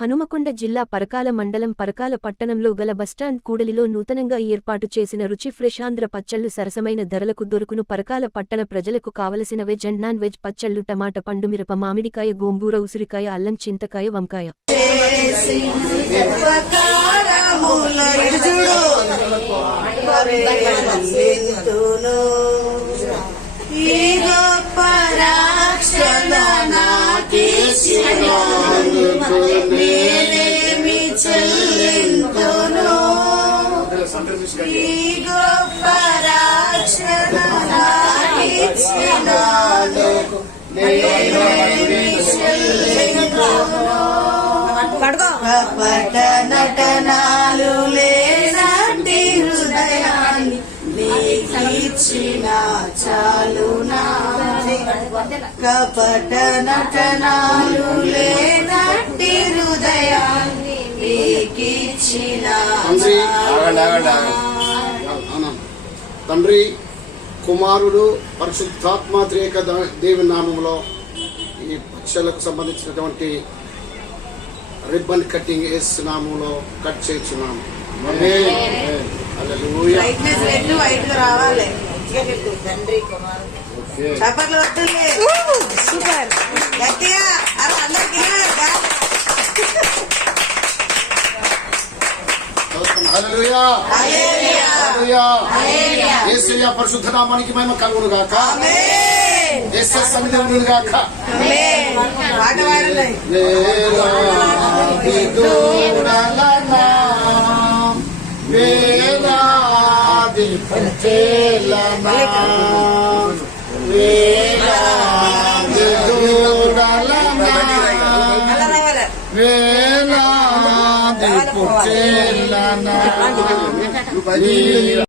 హనుమకొండ జిల్లా పరకాల మండలం పరకాల పట్టణంలో గల బస్టాండ్ కూడలిలో నూతనంగా ఏర్పాటు చేసిన రుచి ఫ్రెష్ ఆంధ్ర పచ్చళ్ళు సరసమైన ధరలకు దొరుకును. పరకాల పట్టణ ప్రజలకు కావలసిన వెజ్ అండ్ నాన్ వెజ్ పచ్చళ్ళు టమాట పండు మిరప మామిడికాయ గోంగూర ఉసిరికాయ అల్లం చింతకాయ వంకాయ. ఈ గొప్ప కపట నటనాలు లేనాటి హృదయాన్ని నీకిచ్చిన చాలునా కపట నటనాలు లేనాటి హృదయాన్ని నీకిచ్చిన తండ్రి ఆగండి ఆగండి ఆగండి. అవునా. తండ్రి కుమారుడు పరిశుద్ధాత్మ త్రేక దేవి నామంలో ఈ పక్షులకు సంబంధించినటువంటి రిబ్బన్ కటింగ్ వేసి నామంలో కట్ చేయించున్నాము హల్లెలూయా. హల్లెలూయా. హల్లెలూయా. యేసయ్య పరిశుద్ధ నామానికి మహిమ కలుగును గాక యేసయ్య సన్నిధి ఉండును గాక పాట పాడండి వేలాది దూడలనా, వేలాది ప్రజలనా, వేలాది దూడలనా, అలా పుట్టేలనా,